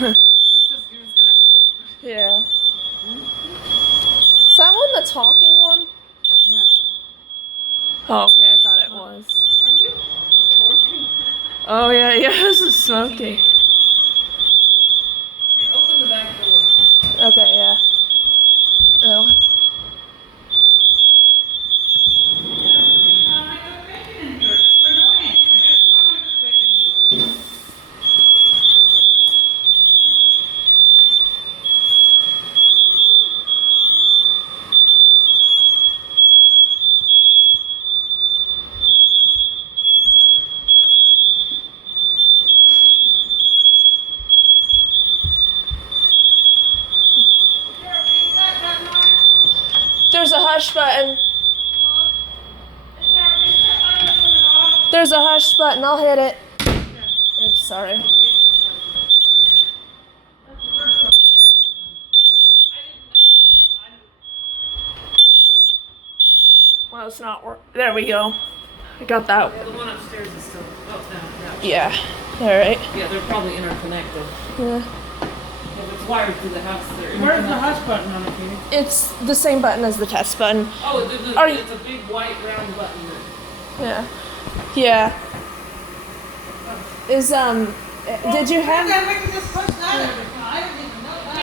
You're just gonna have to wait. Yeah. Is that one the talking one? No. Oh, okay, I thought it was. Are you recording? Oh, yeah, this is smoky. Here, open the back door. Okay, yeah. Oh. There's a hush button. There's a hush button. I'll hit it. Oops, sorry. Well, it's not work. There we go. I got that. The one upstairs is still. Oh, no. Yeah. All right. Yeah, they're probably interconnected. Yeah. If it's wired through the house, they're Where's the hush button on it, Katie? It's the same button as the test button. Oh, Are you- it's a big white round button. Yeah. Yeah. Is did you have? Yeah, we can just push that.